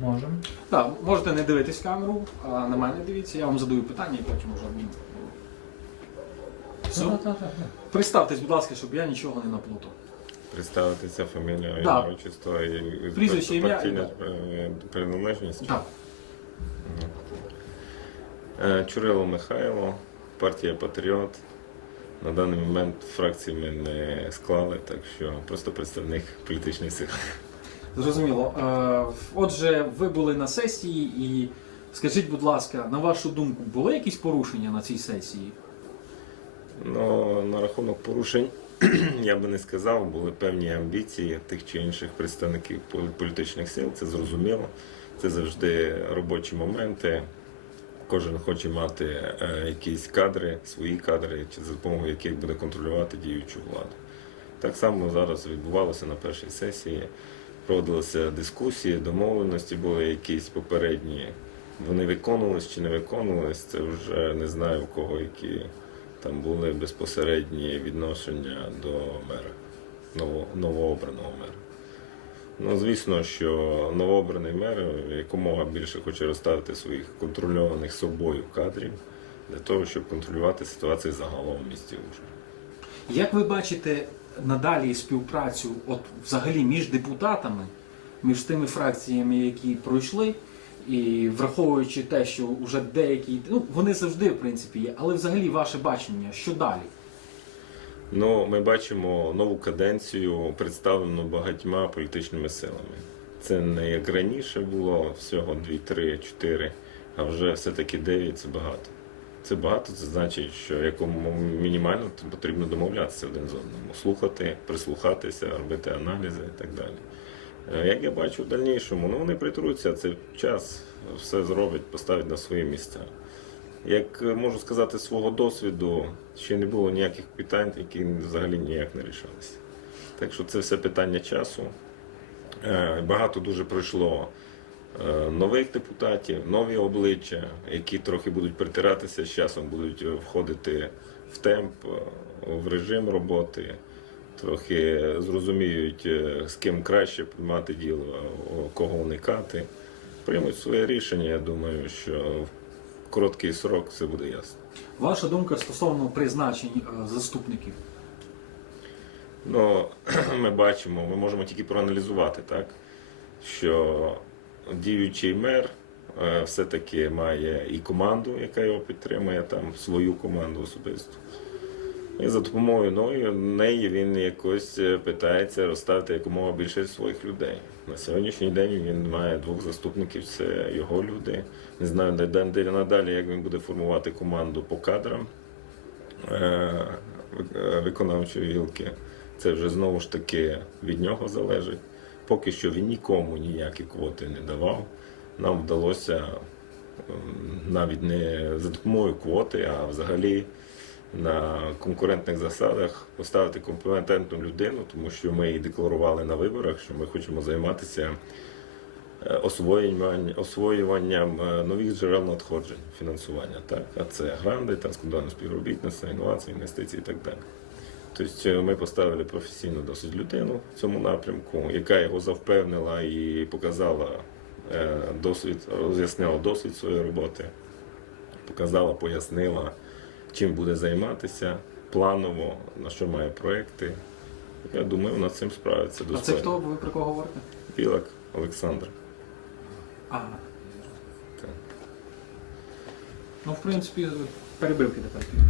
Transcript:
Можемо. Так, можете не дивитись в камеру, а на мене дивіться, я вам задаю питання і потім вже обмін. Все. Представтесь, будь ласка, щоб я нічого не наплутав. Представитися фамілія, Да. ім'я, отчество і Прізвище, ім'я, партійна е, приналежність. Так. Е, Чурило Михайло, партія Патріот. На даний момент фракції ми не склали, так що просто представник політичної сили. Зрозуміло. Е, Отже, ви були на сесії і скажіть, будь ласка, на вашу думку, були якісь порушення на цій сесії? Ну, на рахунок порушень я би не сказав, були певні амбіції тих чи інших представників політичних сил, це зрозуміло. Це завжди робочі моменти. Кожен хоче мати е, якісь кадри, свої кадри, чи за допомогою яких буде контролювати діючу владу. Так само зараз відбувалося на першій сесії. Проводилися дискусії, домовленості були якісь попередні. Вони виконувались чи не виконувались, це вже не знаю у кого які там були безпосередні відношення до мера, ново, новообраного мера. Ну, звісно, що новообраний мер якомога більше хоче розставити своїх контрольованих собою кадрів для того, щоб контролювати ситуацію загалом в місті Ужгород. Як ви бачите надалі співпрацю от взагалі між депутатами, між тими фракціями, які пройшли, і враховуючи те, що вже деякі, ну вони завжди в принципі є, але взагалі ваше бачення, що далі? Ну, ми бачимо нову каденцію, представлену багатьма політичними силами. Це не як раніше було всього 2, 3, 4, а вже все-таки 9 це багато. Це багато, це значить, що якому мінімально потрібно домовлятися один з одним, слухати, прислухатися, робити аналізи і так далі. Е, Як я бачу в дальнішому, ну вони притруться, це час все зроблять, поставить на свої місця. Як е, можу сказати, з свого досвіду ще не було ніяких питань, які взагалі ніяк не рішалися. Так що це все питання часу. Е, Багато дуже пройшло нових депутатів, нові обличчя, які трохи будуть притиратися з часом, будуть е, входити в темп, е, в режим роботи, трохи зрозуміють, е, з ким краще мати діло, кого уникати. Приймуть своє рішення, я думаю, що в короткий срок все буде ясно. Ваша думка стосовно призначень е, заступників? Ну, ми бачимо, ми можемо тільки проаналізувати, так? що діючий мер е, все-таки має і команду, яка його підтримує, там свою команду особисту. І за допомогою ну, неї він якось е, питається розставити якомога більше своїх людей. На сьогоднішній день він має двох заступників, це його люди. Не знаю, де- надалі, як він буде формувати команду по кадрам е, виконавчої гілки. Це вже знову ж таки від нього залежить. Поки що він нікому ніякі квоти не давав. Нам вдалося ем, навіть не за допомогою квоти, а взагалі на конкурентних засадах поставити компетентну людину, тому що ми і декларували на виборах, що ми хочемо займатися е, освоюванням, освоюванням е, нових джерел надходжень фінансування. Так? А це гранди, транскордонне співробітництво, інновації, інвестиції і так далі. Тобто е, ми поставили професійну досить людину в цьому напрямку, яка його завпевнила і показала е, досвід, роз'яснила досвід своєї роботи, показала, пояснила, чим буде займатися планово, на що має проекти. Я думаю, над цим справиться А це хто ви про кого говорите? Білак Олександр. Так. ну в принципі, перебивки тепер.